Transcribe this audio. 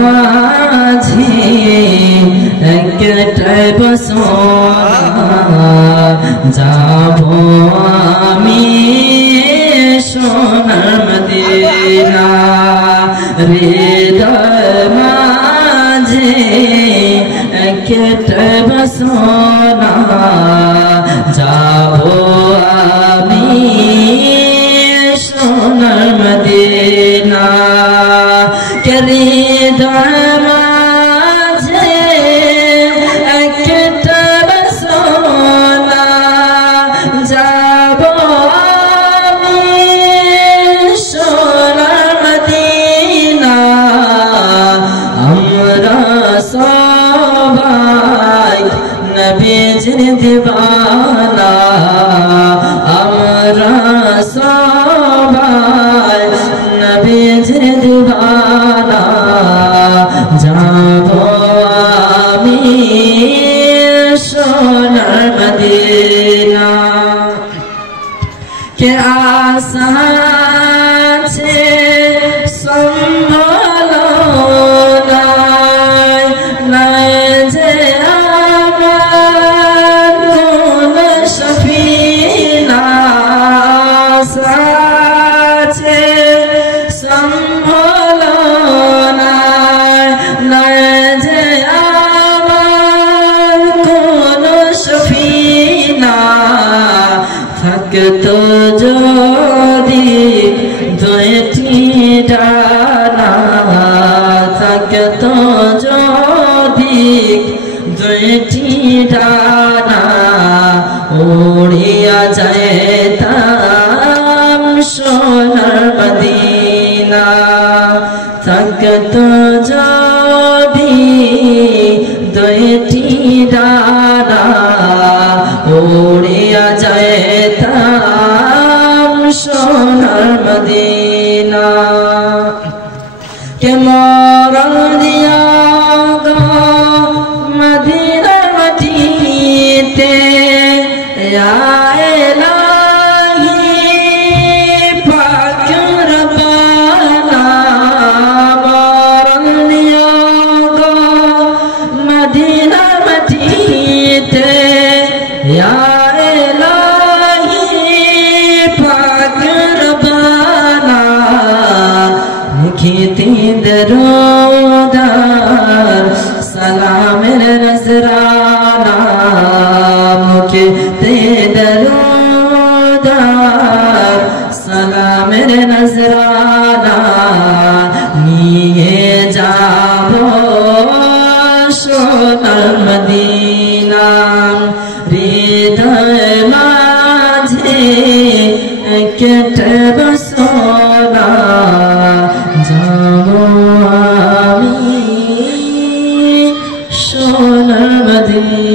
মাঝে একটাই বাসনা যাবো আমি সোনার মদিনা হৃদয় মাঝে একটাই বাসনা যাবো আমি সোনার মদিনা হৃদয় মাঝে একটা বাসনা যাবো আমি সোনার মদিনা আমরা সবাই নবীজির দিওয়ানা আমরা সবাই নবীজির দিওয়ানা যাবো আমি সোনার মদিনা কে আশা আছে সম্বল নাই যে আমার কোন সফিনা আছে সম্বল নাই যে আমার কোন সফিনা থাকতো যদি দুইটি ডানা থাকতো যদি দুইটি ডানা উড়িয়া যাইতাম সোনার মদিনা থাকতো যদি দুইটি ডানা উড়িয়া যাইতাম সোনার মদিনা কে মরণ দিয়া গো মদিনার মাটিতে ইলাহি পাক রব্বানা মরণ দিয়া গো মদিনার মাটিতে ইলাহি পাক রব্বানা মুখিতে দরুদার সালামের নজরানা মুখিতে দরুদার সালামের নজরানা নিয়ে যাবো সোনার মদিনা হৃদয় মাঝে একটা বাসনা যাবো আমি সোনার মদিনা